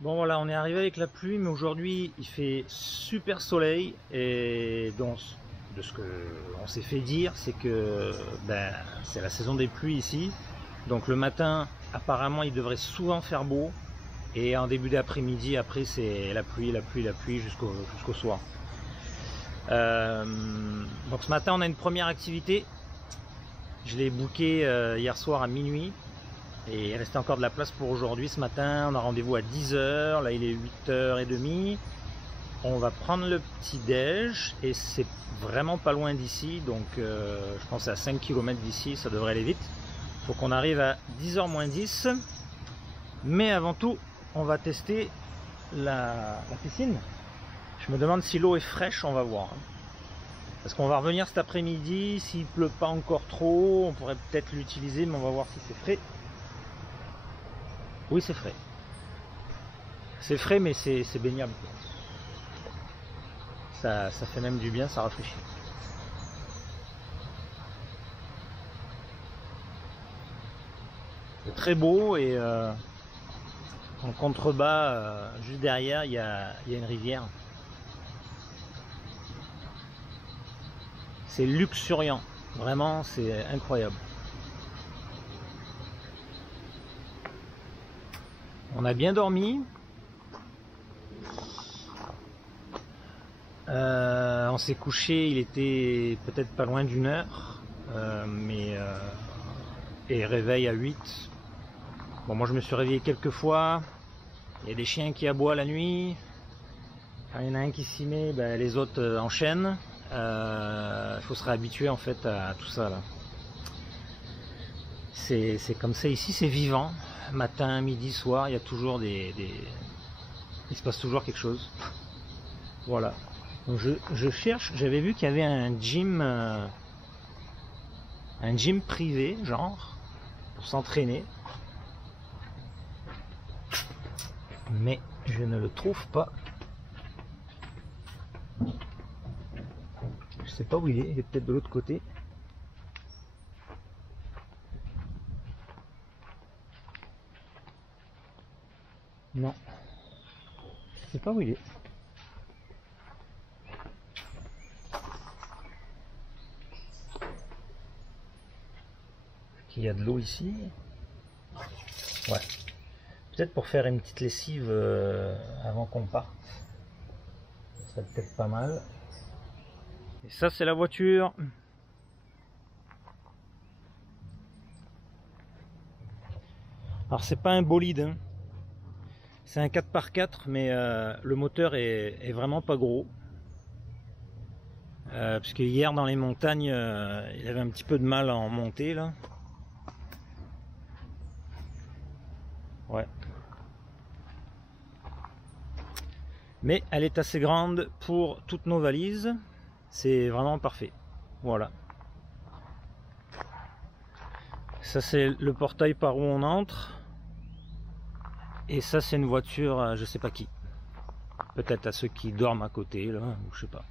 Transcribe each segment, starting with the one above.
Bon voilà, on est arrivé avec la pluie, mais aujourd'hui il fait super soleil et donc de ce que on s'est fait dire, c'est que c'est la saison des pluies ici. Donc le matin, apparemment, il devrait souvent faire beau et en début d'après-midi, après c'est la pluie, la pluie, la pluie jusqu'au soir. Donc ce matin, on a une première activité. Je l'ai booké hier soir à minuit. Et il restait encore de la place pour aujourd'hui. Ce matin, on a rendez-vous à 10 h. Là, il est 8 h 30. On va prendre le petit déj et c'est vraiment pas loin d'ici. Donc, je pense à 5 km d'ici, ça devrait aller vite. Il faut qu'on arrive à 10 h moins 10. Mais avant tout, on va tester la piscine. Je me demande si l'eau est fraîche, on va voir. Parce qu'on va revenir cet après-midi. S'il pleut pas encore trop, on pourrait peut-être l'utiliser, mais on va voir si c'est frais. Oui, c'est frais. C'est frais, mais c'est baignable. Ça fait même du bien, ça rafraîchit. C'est très beau et en contrebas, juste derrière, il y a une rivière. C'est luxuriant. Vraiment, c'est incroyable. On a bien dormi. On s'est couché, il était peut-être pas loin d'1 heure, et réveil à 8. Bon, moi je me suis réveillé quelques fois. Il y a des chiens qui aboient la nuit. Quand il y en a un qui s'y met, les autres enchaînent. Il faut se réhabituer en fait à tout ça là. C'est comme ça ici, c'est vivant. Matin, midi, soir, il y a toujours il se passe toujours quelque chose. Voilà. Donc je cherche, j'avais vu qu'il y avait un gym privé, genre, pour s'entraîner. Mais je ne le trouve pas. Je sais pas où il est peut-être de l'autre côté. Non. Je sais pas où il est. Il y a de l'eau ici. Ouais. Peut-être pour faire une petite lessive avant qu'on parte. Ça serait peut-être pas mal. Et ça, c'est la voiture. Alors, c'est pas un bolide. Hein. C'est un 4x4, mais le moteur est vraiment pas gros. Puisque hier, dans les montagnes, il avait un petit peu de mal à en monter, là. Ouais. Mais elle est assez grande pour toutes nos valises. C'est vraiment parfait. Voilà. Ça, c'est le portail par où on entre. Et ça, c'est une voiture, je sais pas qui. Peut-être à ceux qui dorment à côté, là, ou je sais pas.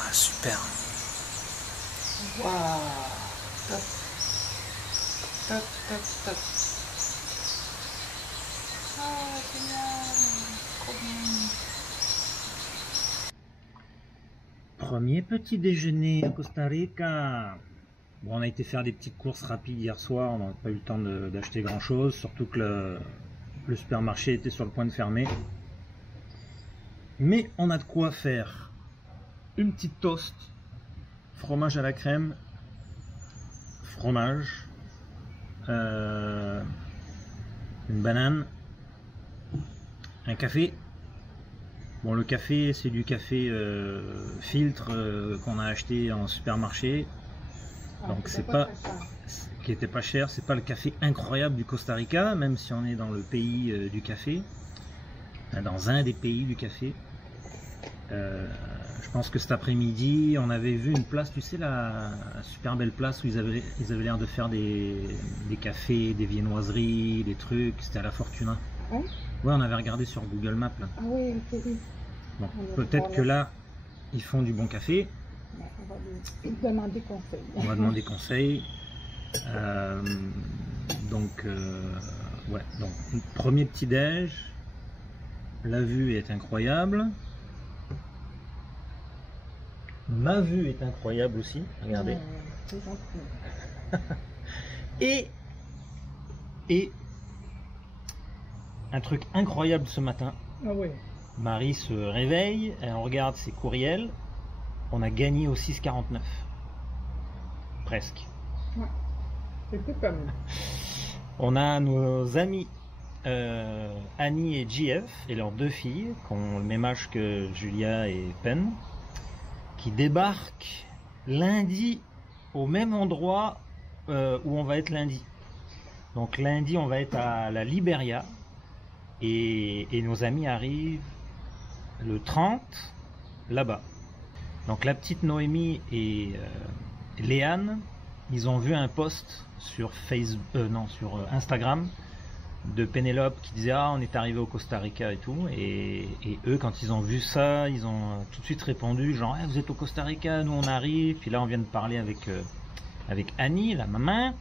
Ah, super. Waouh. Top. Top, top, top. Premier petit déjeuner au Costa Rica. Bon, on a été faire des petites courses rapides hier soir, on n'a pas eu le temps d'acheter grand chose, surtout que le supermarché était sur le point de fermer. Mais on a de quoi faire une petite toast, fromage à la crème, fromage, une banane, un café. Bon, le café, c'est du café filtre qu'on a acheté en supermarché. Donc c'est pas qui était pas cher, c'est pas le café incroyable du Costa Rica, même si on est dans le pays du café, dans un des pays du café. Je pense que cet après-midi, on avait vu une place, tu sais, la super belle place où ils avaient l'air de faire des cafés, des viennoiseries, des trucs. C'était à la Fortuna. Oui, ouais, on avait regardé sur Google Maps. Là. Ah oui, bon, peut-être que là, ils font du bon café. On va demander conseil. On va demander conseil. Donc, ouais. Donc, premier petit déj. La vue est incroyable. Ma vue est incroyable aussi. Regardez. Et un truc incroyable ce matin. Ah oui. Marie se réveille, elle regarde ses courriels. On a gagné au 6,49. Presque. Ouais. C'est tout comme. On a nos amis Annie et JF et leurs deux filles, qui ont le même âge que Julia et Pen, qui débarquent lundi au même endroit où on va être lundi. Donc lundi, on va être à la Liberia et nos amis arrivent le 30 là-bas. Donc la petite Noémie et Léane, ils ont vu un post sur sur Instagram de Pénélope qui disait ah on est arrivé au Costa Rica et tout, et eux quand ils ont vu ça, ils ont tout de suite répondu genre hey, vous êtes au Costa Rica, nous on arrive. Puis là on vient de parler avec Annie, la maman,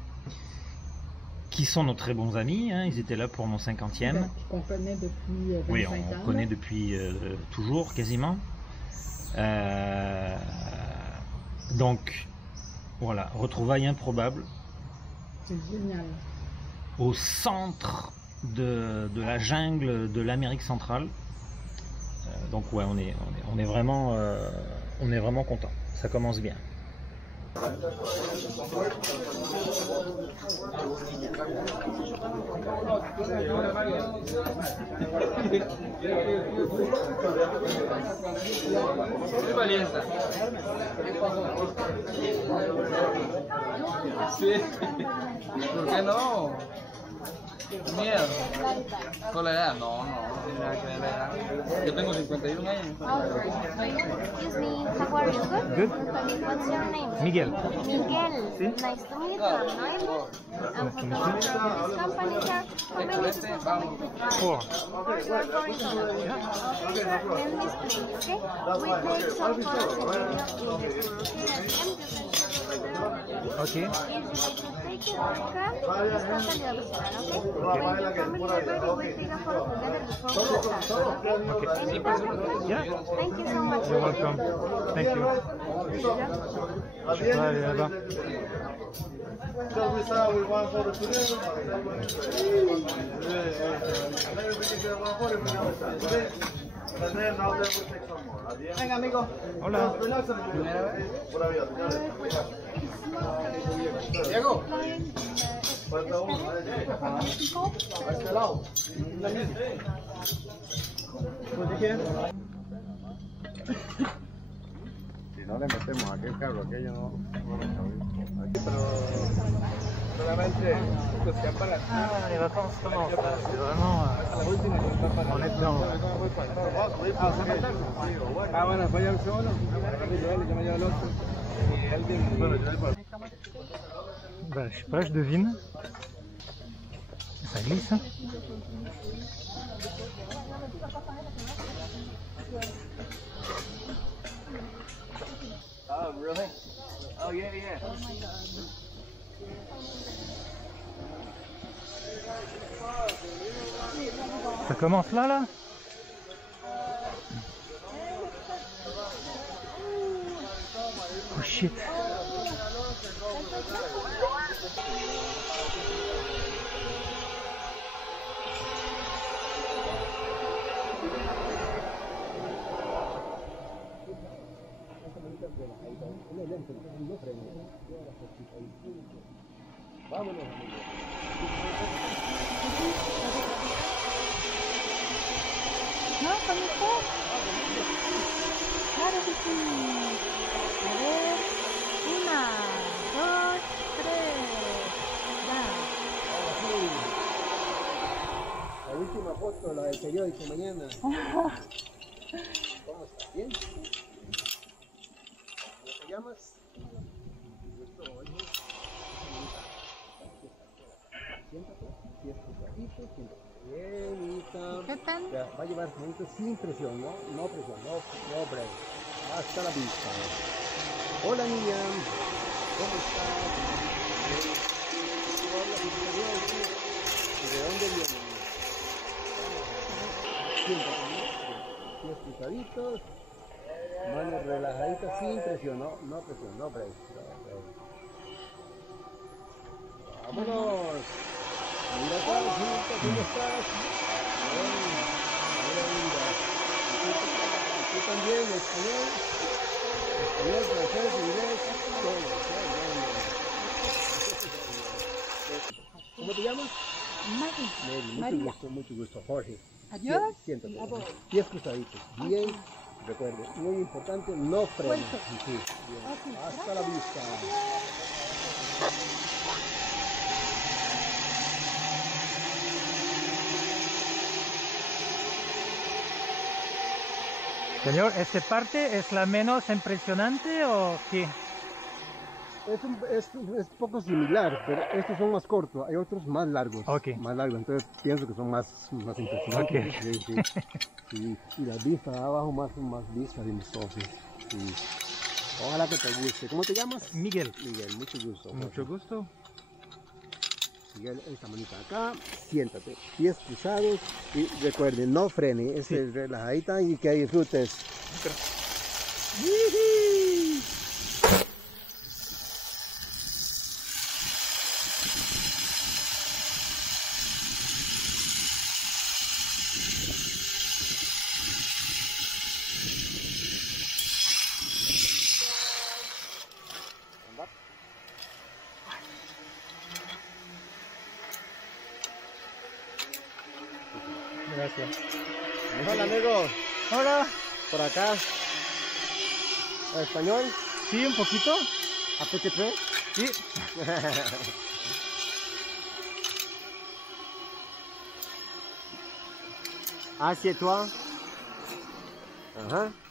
qui sont nos très bons amis, hein. Ils étaient là pour mon 50e. Qu'on connaît depuis 25 oui, ans. on connaît depuis toujours quasiment. Donc voilà, retrouvailles improbables. C'est génial. Au centre de la jungle de l'Amérique centrale. Donc ouais, on est vraiment content. Ça commence bien. Sí. ¿Por qué no? Miedo. ¿Con la edad? No, no tiene nada que ver la edad. Yo tengo 51 años. Excuse me, how are you? Good? What's your name? Miguel. Miguel. Sí. Nice to meet you. I'm from this company here. How many people coming? 4. You are foreigners. Okay, sir. In this place, okay? We make some products in the Okay. If you like to take it or come, it's totally optional, okay? When your family are ready, we'll take a photo together before we start, okay? Any problem? Yeah. Thank you so much. You're welcome. Thank you. Je peux aller là-bas. Venga, amigo. Hola. Diego. Si no le metemos aquel carro, aquello no aquí, pero solamente especial para Les vacances commencent, c'est vraiment... on est dedans. Ah, bueno, voy al solo, yo me llevo el otro y alguien, bueno, yo voy Bah, je sais pas, je devine. Ça glisse. Hein. Oh, really? Oh, yeah, yeah. Ça commence là? Oh shit. Vámonos. No, con usted. Claro que sí. A ver. 1, 2, 3. Ya. La última foto, la del periódico mañana. ¿Cómo estás? ¿Bien? ¿Cómo te llamas? Siéntate, si es cruzadito, siéntate. Bien, hija. ¿Qué tal? Ya, va a llevar momentos sin presión, ¿no? No presión, no breve. Hasta la vista. Hola niña, ¿cómo estás? Hola, ¿y de dónde vienes? Siéntate, ¿no? Pies cruzaditos, manos relajaditas sin presión, no presión, no breve. Vámonos. Mira acá, ¿cómo estás? Hola, linda. ¿Y tú también? ¿Español? Español, francés, inglés, todo. ¿Cómo te llamas? Mari. Mary, mucho gusto. Jorge. Adiós. Siéntate. A vos. Pies cruzaditos. Bien. Recuerde, muy importante, no frenes. Suelto. Sí, bien. Hasta la vista. Señor, ¿esta parte es la menos impresionante o qué? Es poco similar, pero estos son más cortos, hay otros más largos. Ok. Más largos, entonces pienso que son más impresionantes. Ok. Sí, sí. Sí. Y las vistas de abajo más vistas de mis ojos. Sí. Ojalá que te guste. ¿Cómo te llamas? Miguel. Miguel, mucho gusto. Mucho gusto. Miguel, esta manita acá, siéntate, pies cruzados y recuerden, no frene, es relajadita y que disfrutes. Gracias. Hola amigos, Hola. por acá. ¿Español? Sí, un poquito. ¿A qué tres? Sí. Assieds-toi.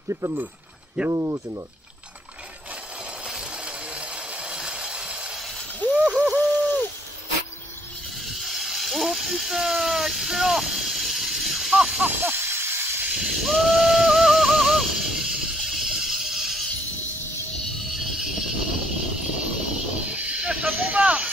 Keep it loose. Yeah. Loose and loose. Oh putain, excellent. Ça bombarde.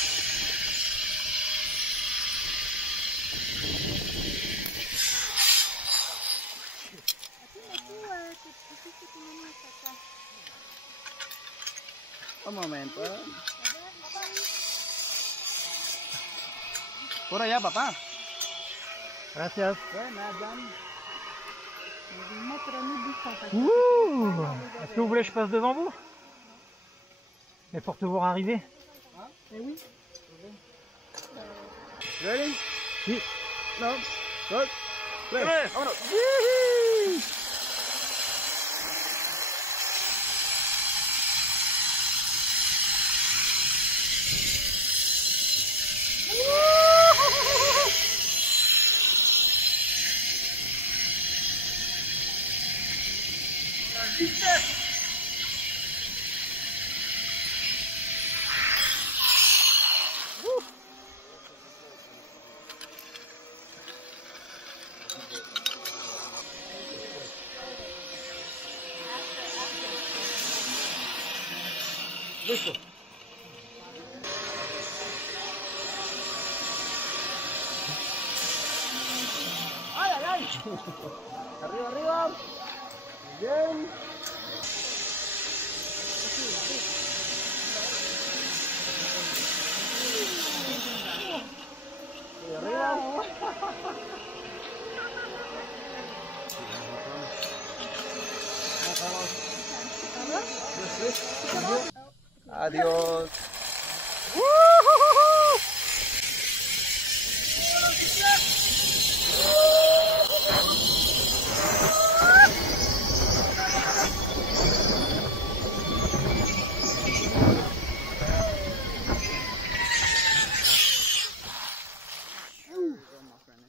Un momento. Por allá, papá. Gracias. Ouais, madame. Dis-moi pour nous du temps. Ouh. Est-ce que vous voulez que je passe devant vous? Mais pour te voir arriver. Eh oui. Ready? Sí. No. Good. Play. Vámonos. Listo. Arriba, arriba. Bien. Y arriba. Adiós.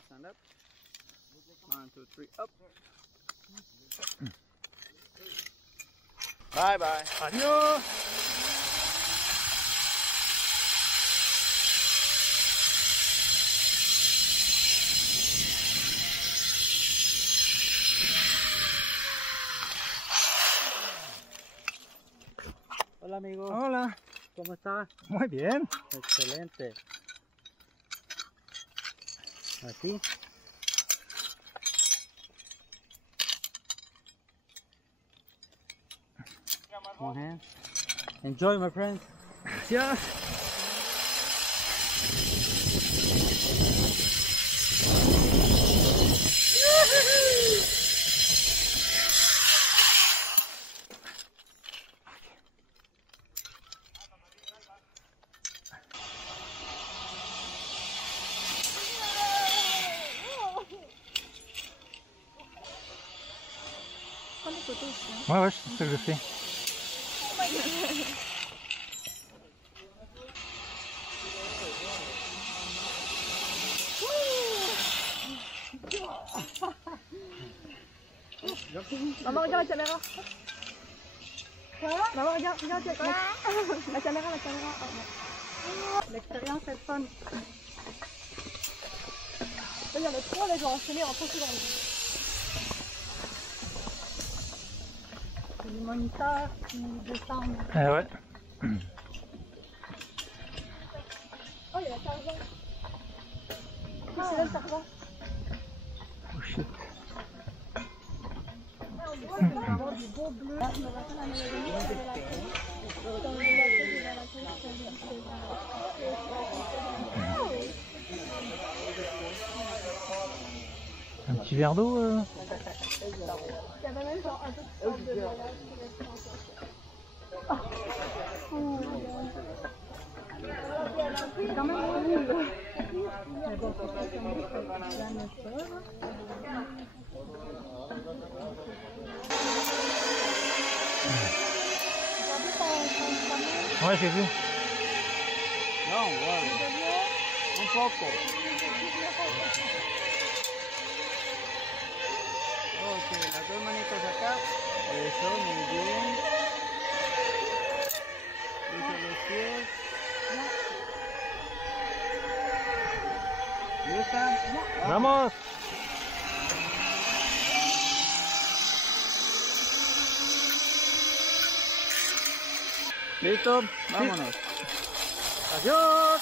Stand up. 1, 2, 3, up. Bye bye. Adiós. Hola amigo, Hola. ¿cómo estás? Muy bien. Excelente. Aquí. One hand. Enjoy, my friend. Gracias. Ouais, ouais, c'est ce que je fais. Maman, regarde la caméra. Quoi? Maman, regarde la caméra. La caméra. L'expérience est fun. Là, il y en a trois, là, je vais enchaîner en fonction de C'est les moniteurs qui descendent. Ouais. Oh, il y a la Tarzan. C'est là le Tarzan. Oh shit. On voit qu'il va y avoir du beau bleu. Je me rappelle à Noël, Un petit verre d'eau. il y avait même genre un peu de voyage. C'est quand même cool. Mais bon, faut pas tomber sur le jamais ça. Ouais, j'ai vu. No, wow. Un poco. Ok, las dos manitas acá. Eso, muy bien. Usa los pies. ¿Lista? Vamos. ¿Listo? Vámonos. Adiós.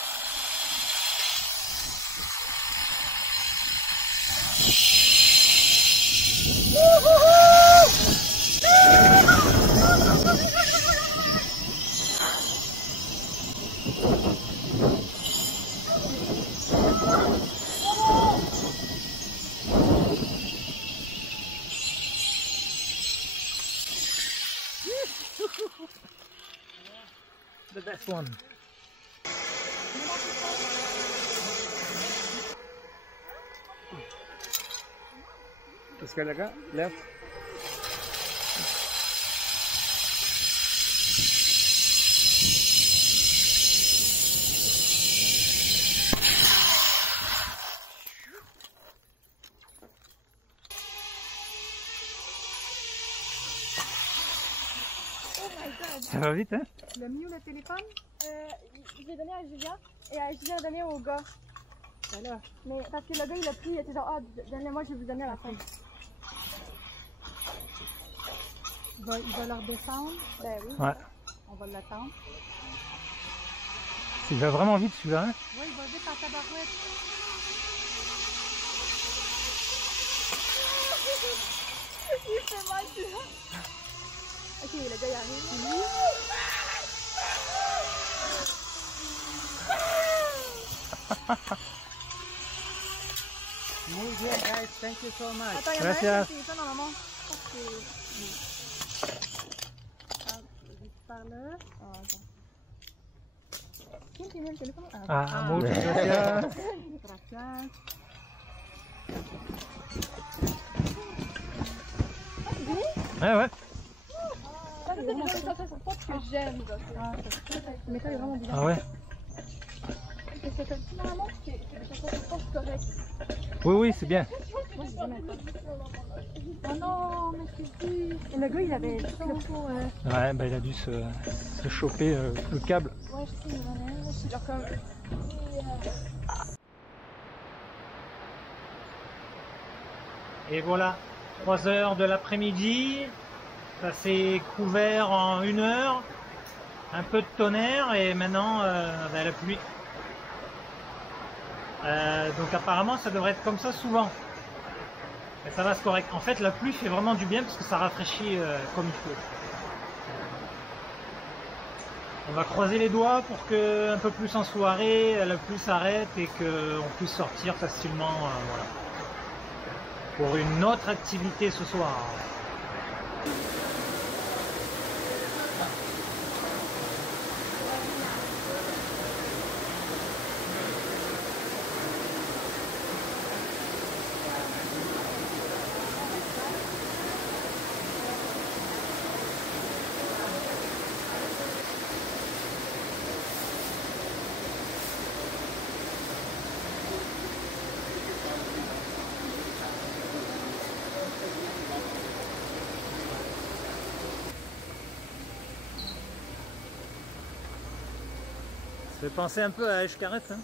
The best one. Izquierda acá, left. Ça va vite, hein? Le mieux le téléphone? J'ai donné à Julien et Julien a donné au gars. Voilà. Mais parce que le gars il a pris, il était genre, ah, donnez-moi, je vais vous donner à la fin. Il va leur descendre. Ben oui. Ouais. On va l'attendre. Il va vraiment vite celui-là, hein? Oui, il va vite en tabarouette. Il fait mal, tu vois. Ok, le gars il arrive. Muy bien, guys. Thank you so much. Attends, il y en a un qui est ça normalement. Je pense que c'est... par là. Oh, attends. ¿Quién tiene el teléfono? Muchas gracias. Gracias. Ouais, ouais. Ça, c'est vraiment ça, c'est ce que j'aime. Mais ça, il est vraiment bizarre. Ah ouais. C'est comme si normalement, c'est des choses correctes. Oui, oui, c'est bien. Moi, je jamais ça. Oh non, mais c'est dur. Et le gars, il avait le pour... Ouais, bah il a dû se choper le câble. Ouais, je sais, il y en a un, là, je suis genre comme... Et voilà, 3 heures de l'après-midi. Ça s'est couvert en 1 heure. Un peu de tonnerre et maintenant bah, la pluie. Donc apparemment ça devrait être comme ça souvent. Et ça va, c'est correct. En fait la pluie fait vraiment du bien parce que ça rafraîchit comme il faut. On va croiser les doigts pour que un peu plus en soirée la pluie s'arrête et qu'on puisse sortir facilement voilà. Pour une autre activité ce soir. Ça fait penser un peu à Xcaret, hein.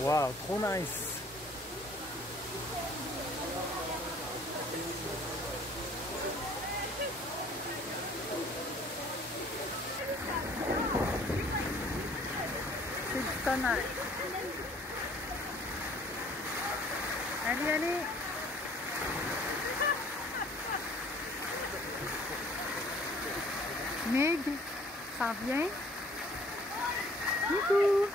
Wow, trop nice. C'est du tonnerre. Allez, allez. Meg, ça vient? Coucou.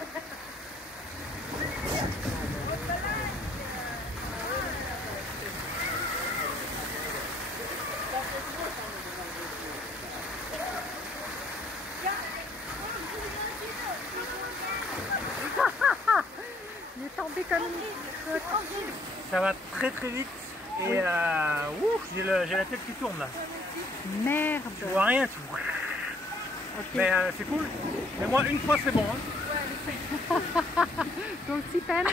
Il est tombé comme une crotte. Ça va très très vite et ouf, j'ai la tête qui tourne là. Merde. Tu vois rien, tu vois. Okay. Mais c'est cool. Mais moi une fois c'est bon. Hein. Toi aussi, Pen?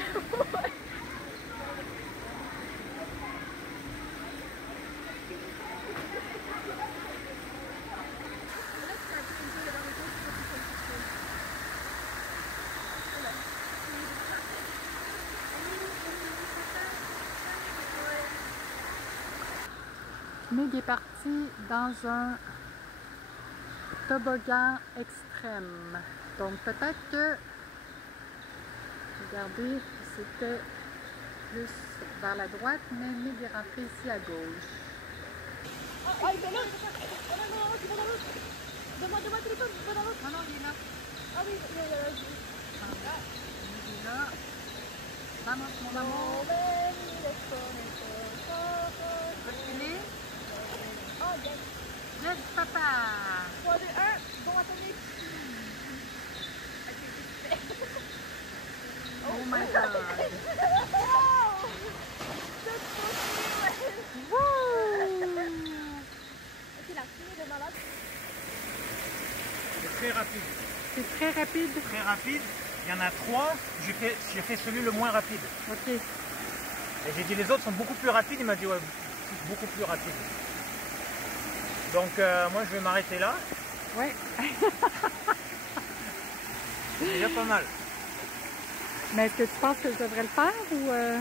Meg est parti dans un toboggan extrême. Donc peut-être que, regardez, c'était plus vers la droite, mais Meg est rentré ici à gauche. Ah, il est là! Tu vas dans l'autre! Donne-moi le téléphone, tu vas dans l'autre! Non, non, il est là. Ah oui, il est là. Il est là. Vamos, mon amour. Reculez. Oh, yes! Yes, papa! 3, 2, 1, bon, attendez! Oh my god! Ok, la fumée de malade. C'est très rapide. C'est très rapide. Très rapide. Il y en a 3. J'ai fait celui le moins rapide. Ok. Et j'ai dit les autres sont beaucoup plus rapides, il m'a dit ouais, beaucoup plus rapides. Donc moi je vais m'arrêter là. Ouais. C'est déjà pas mal. Mais est-ce que tu penses que je devrais le faire ou non?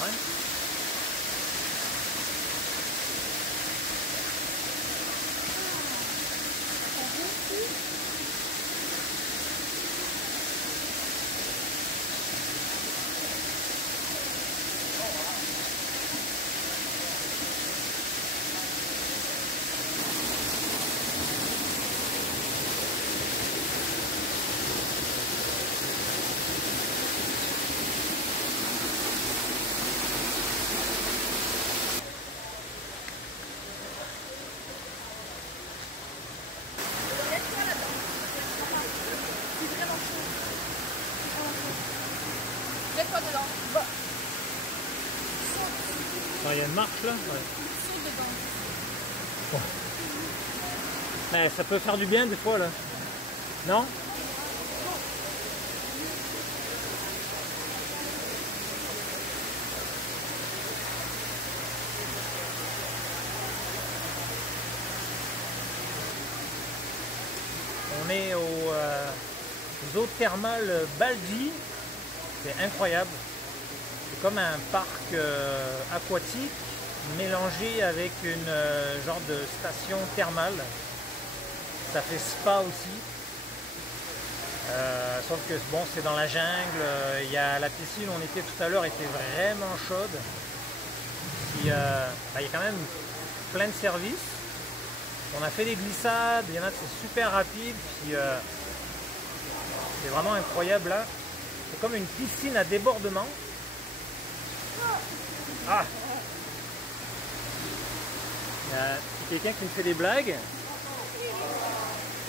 Ouais. Mets-toi dedans. Va. Il y a une marche là. Ouais. Saute dedans. Ça peut faire du bien des fois là. Non? On est au zoo thermal Baldi. C'est incroyable. C'est comme un parc aquatique mélangé avec une genre de station thermale. Ça fait spa aussi. Sauf que bon, c'est dans la jungle. Il y a la piscine où on était tout à l'heure était vraiment chaude. Il y a quand même plein de services. On a fait des glissades, il y en a c'est super rapide. Puis c'est vraiment incroyable là. C'est comme une piscine à débordement. Ah! Il y a quelqu'un qui me fait des blagues.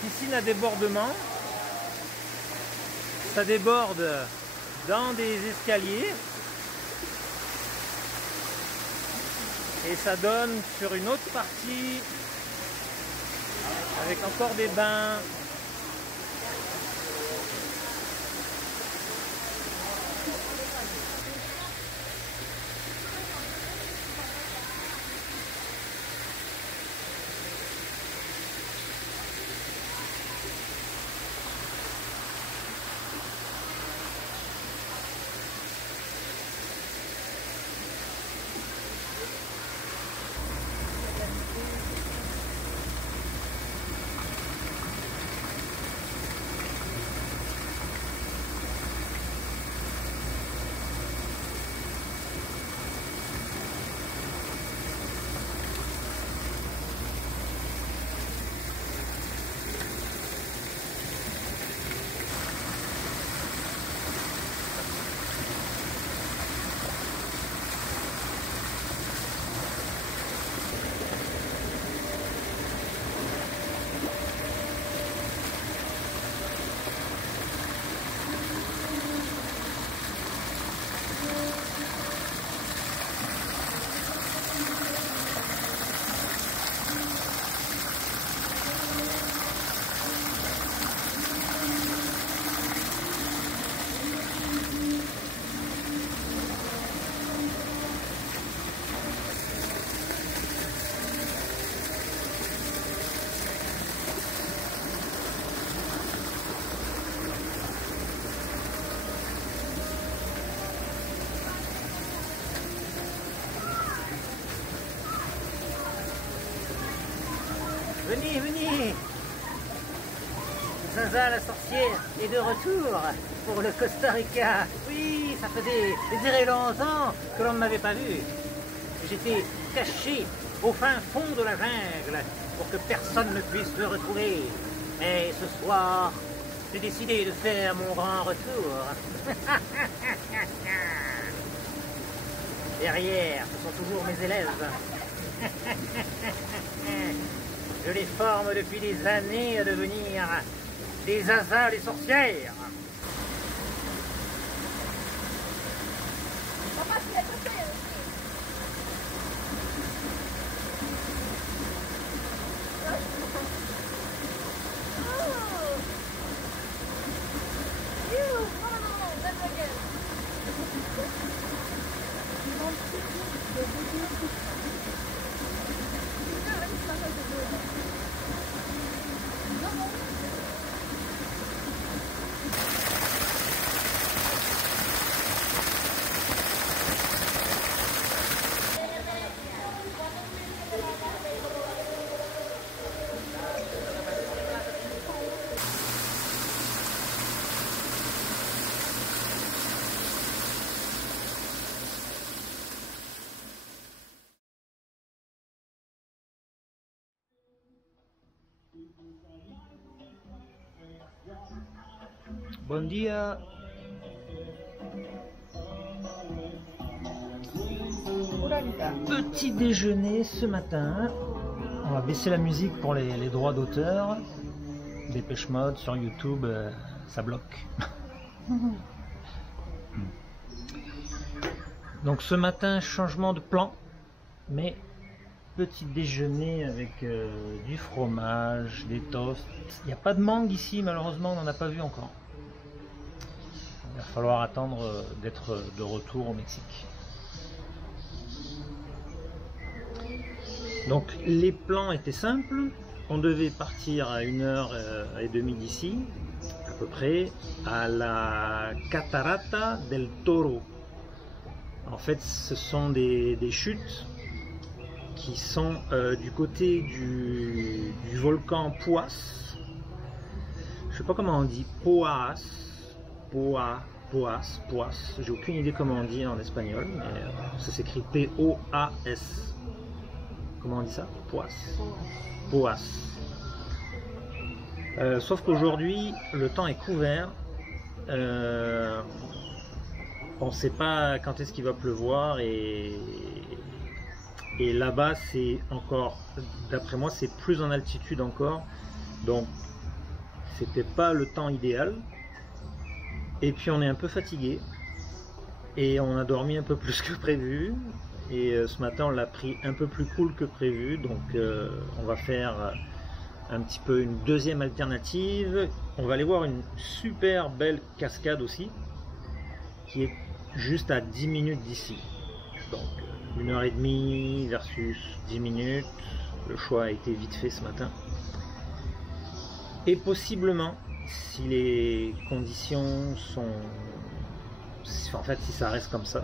Piscine à débordement. Ça déborde dans des escaliers. Et ça donne sur une autre partie avec encore des bains. Zaza la sorcière est de retour pour le Costa Rica. Oui, ça faisait très longtemps que l'on ne m'avait pas vu. J'étais caché au fin fond de la jungle pour que personne ne puisse me retrouver. Et ce soir, j'ai décidé de faire mon grand retour. Derrière, ce sont toujours mes élèves. Je les forme depuis des années à devenir des Zaza les sorcières. Bon dia. Petit déjeuner ce matin. On va baisser la musique pour les droits d'auteur. Dépêche Mode sur YouTube, ça bloque. Donc ce matin, changement de plan, mais petit déjeuner avec du fromage, des toasts. Il n'y a pas de mangue ici, malheureusement, on n'en a pas vu encore. Il va falloir attendre d'être de retour au Mexique. Donc les plans étaient simples. On devait partir à 1h30 d'ici, à peu près, à la Catarata del Toro. En fait, ce sont des chutes qui sont du côté du volcan Poas. Je sais pas comment on dit, Poas. J'ai aucune idée comment on dit en espagnol, mais ça s'écrit P-O-A-S. Comment on dit ça? Poas. Sauf qu'aujourd'hui, le temps est couvert. On ne sait pas quand est-ce qu'il va pleuvoir et là-bas c'est encore, d'après moi, c'est plus en altitude encore. Donc c'était pas le temps idéal. Et puis on est un peu fatigué et on a dormi un peu plus que prévu. Et ce matin on l'a pris un peu plus cool que prévu. Donc on va faire un petit peu une deuxième alternative. On va aller voir une super belle cascade aussi, qui est juste à 10 minutes d'ici. Donc 1h30 versus 10 minutes. Le choix a été vite fait ce matin. Et possiblement, si les conditions sont... En fait, si ça reste comme ça,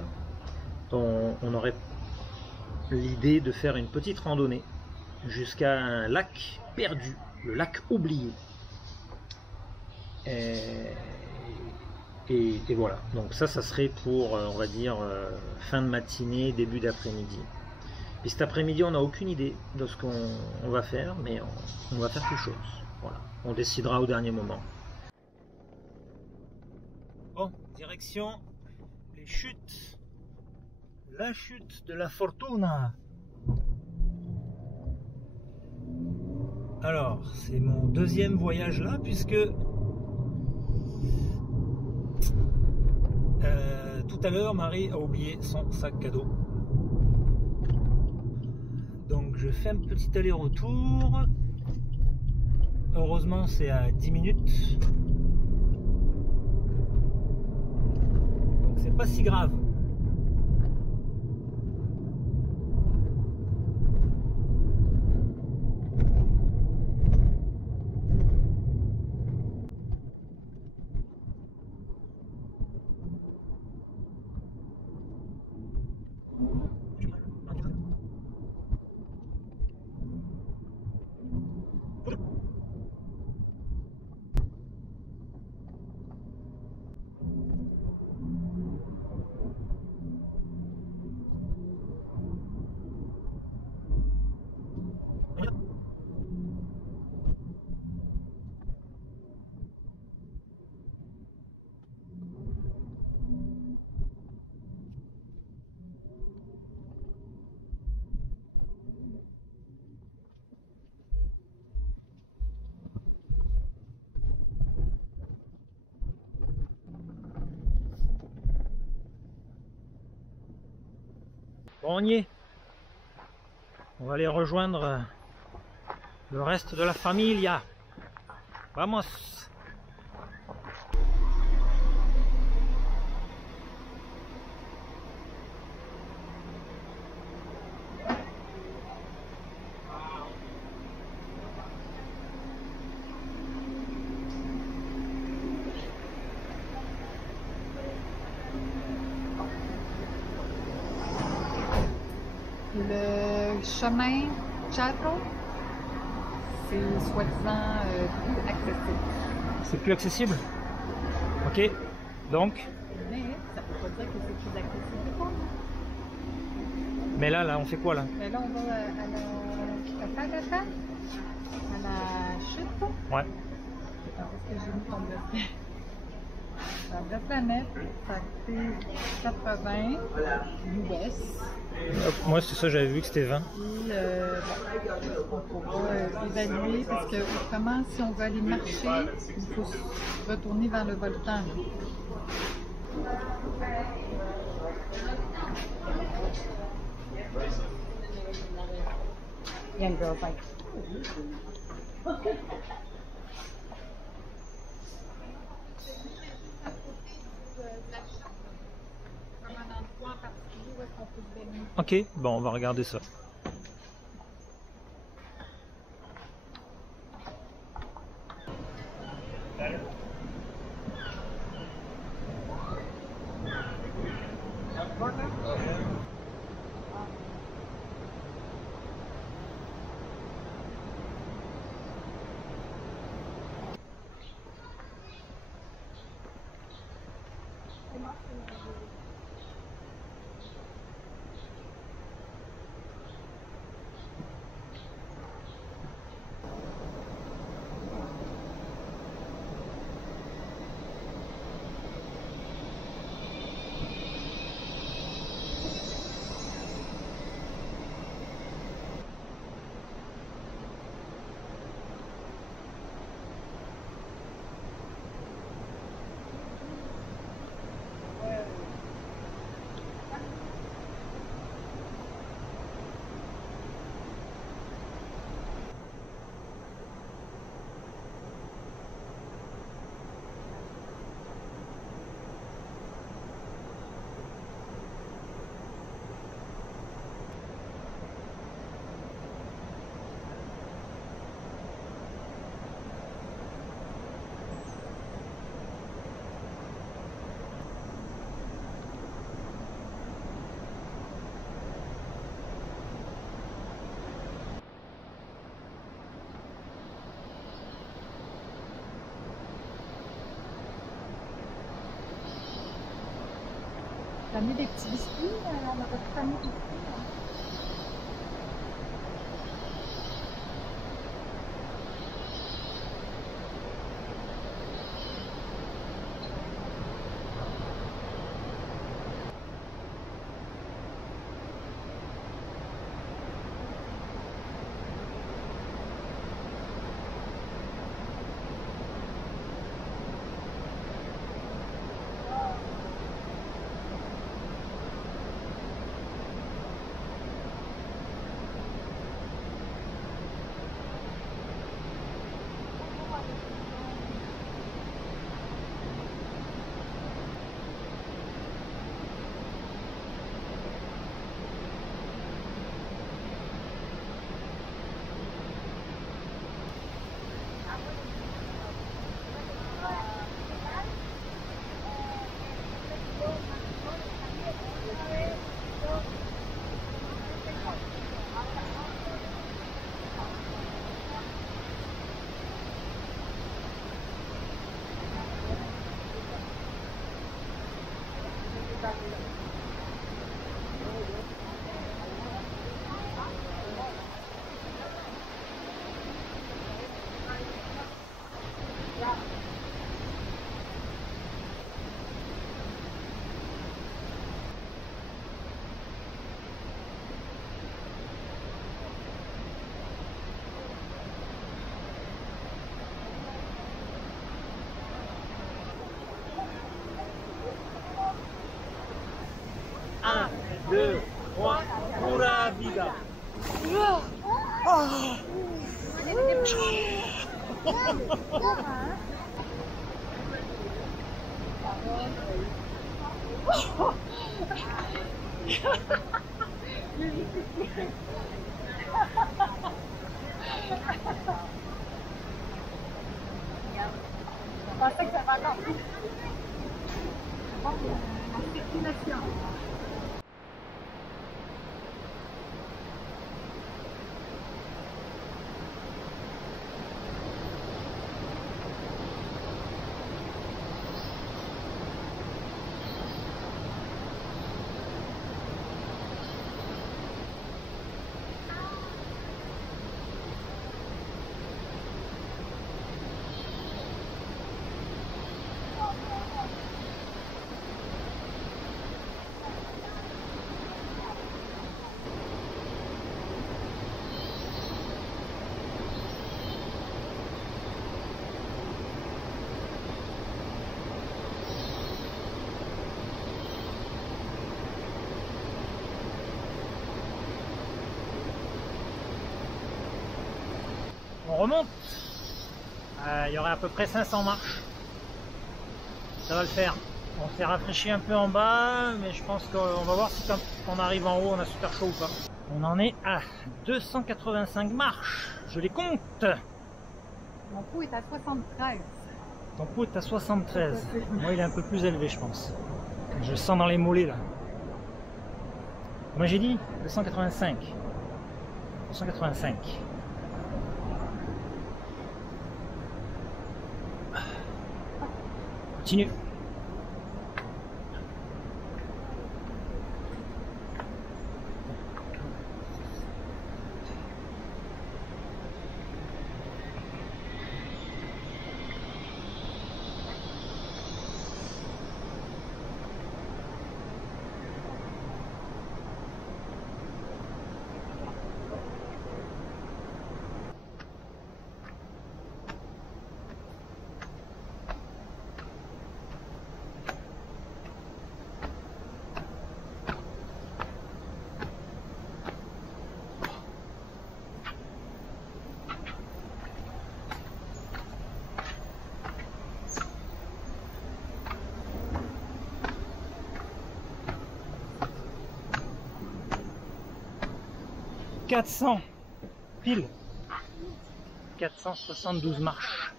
on aurait l'idée de faire une petite randonnée jusqu'à un lac perdu, le lac oublié. Et voilà, donc ça serait pour, on va dire, fin de matinée, début d'après-midi. Puis cet après-midi, on n'a aucune idée de ce qu'on va faire, mais on va faire quelque chose. Voilà, on décidera au dernier moment. Bon, direction les chutes. La chute de la Fortuna. Alors, c'est mon deuxième voyage là, puisque tout à l'heure, Marie a oublié son sac cadeau. Donc je fais un petit aller-retour. Heureusement, c'est à 10 minutes. Donc c'est pas si grave. Bon, on y est. On va aller rejoindre le reste de la familia. Vamos. Le chemin Chato, c'est soi-disant plus accessible. C'est plus accessible? Ok. Donc, Mais ça ne veut pas dire que c'est plus accessible ou pas. mais là, on fait quoi là? Mais là, on va à la chute. Ouais. Alors, est-ce que j'ai mis ton bracelet? La bracelet net, ça coûte 80 US. Moi, c'est ça, j'avais vu que c'était 20. Et bon, on pourra évaluer parce que autrement, si on veut aller marcher, il faut se retourner vers le volcan. Young girls like. Ok, bon, on va regarder ça. T'as mis des petits biscuits? On n'a pas tout mis des biscuits. Un, deux, trois. Pura vida. Je pensais que ça va encore plus. En circulation. On remonte. Il y aurait à peu près 500 marches. Ça va le faire. On s'est rafraîchi un peu en bas, mais je pense qu'on va voir si quand on arrive en haut, on a super chaud ou pas. On en est à 285 marches. Je les compte. Mon pouls est à 73. Ton pouls est à 73. Moi, il est un peu plus élevé, je pense. Je le sens dans les mollets, là. Moi, j'ai dit 285. 285. Continue. « 400 pile, 472 marches.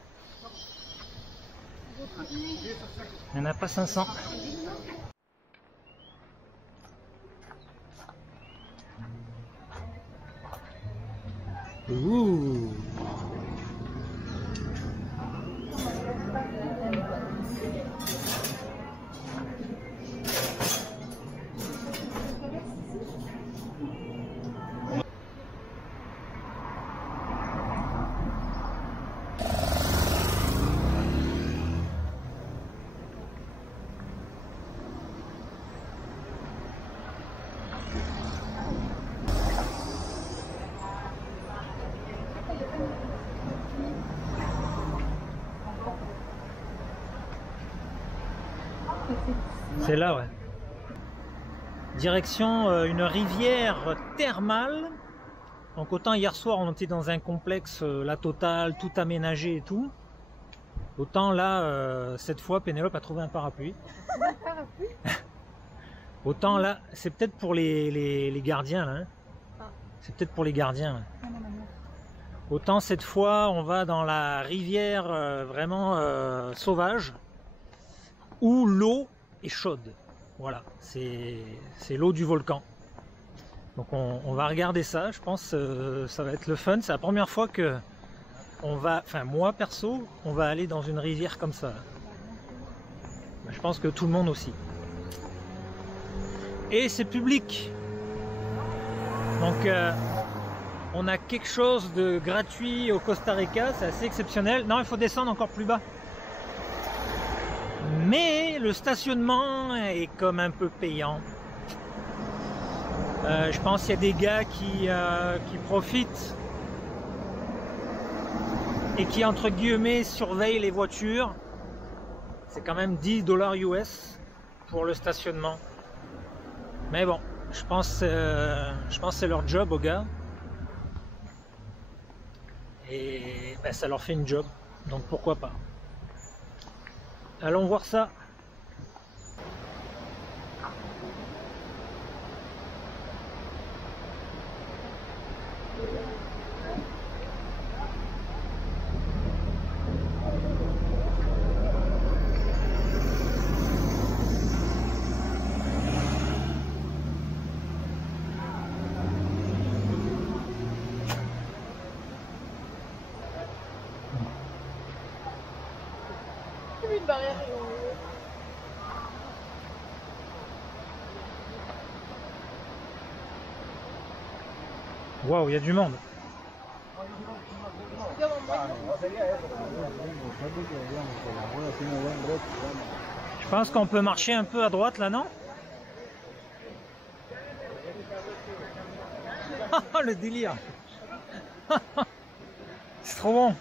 Il n'y en a pas 500. Ouh. C'est là, ouais. Direction une rivière thermale. Donc autant hier soir on était dans un complexe, la totale, tout aménagé et tout. Autant là, cette fois Pénélope a trouvé un parapluie. Autant là, c'est peut-être pour les gardiens là. Hein. C'est peut-être pour les gardiens. Ouais. Autant cette fois on va dans la rivière vraiment sauvage où l'eau est chaude. Voilà, c'est l'eau du volcan. Donc on va regarder ça, je pense ça va être le fun. C'est la première fois que on va, enfin moi perso, on va aller dans une rivière comme ça. Je pense que tout le monde aussi. Et c'est public. Donc on a quelque chose de gratuit au Costa Rica, c'est assez exceptionnel. Non, il faut descendre encore plus bas. Mais le stationnement est comme un peu payant. Je pense qu'il y a des gars qui profitent et qui entre guillemets surveillent les voitures. C'est quand même $10 US pour le stationnement. Mais bon, Je pense que c'est leur job aux gars. Et ben, ça leur fait une job. Donc pourquoi pas. Allons voir ça. Une barrière. Waouh, il y a du monde. Je pense qu'on peut marcher un peu à droite là, non? Le délire. C'est trop bon.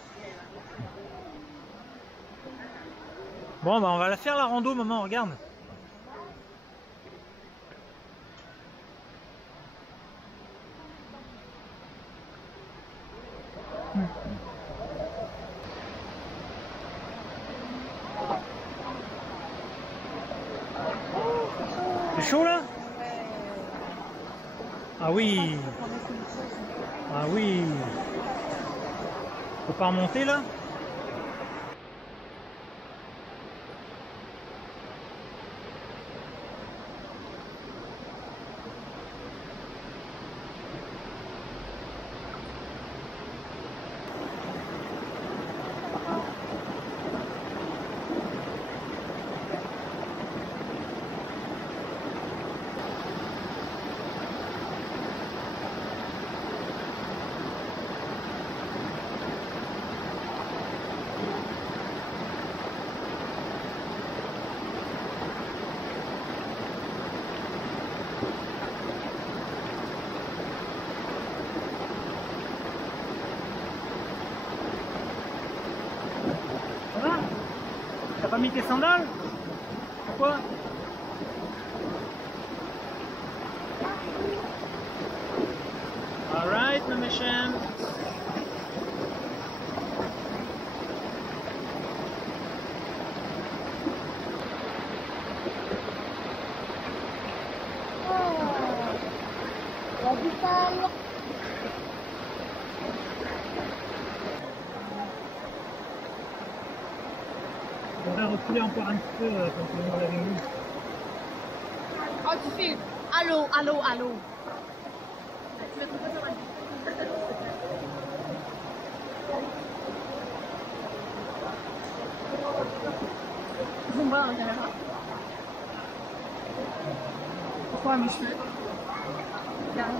Bon, bah on va la faire la rando, maman, regarde. C'est chaud là? Ah oui. Ah oui. Faut pas remonter là? Ça va? T'as pas mis tes sandales? Pourquoi? Alright, ma méchante. On va reculer encore un petit peu quand on l'avait mis. Oh, tu filmes. Allô, allô, allô. Tu me fais pas ça. Zoom pas dans la caméra. Pourquoi mes cheveux? Regarde.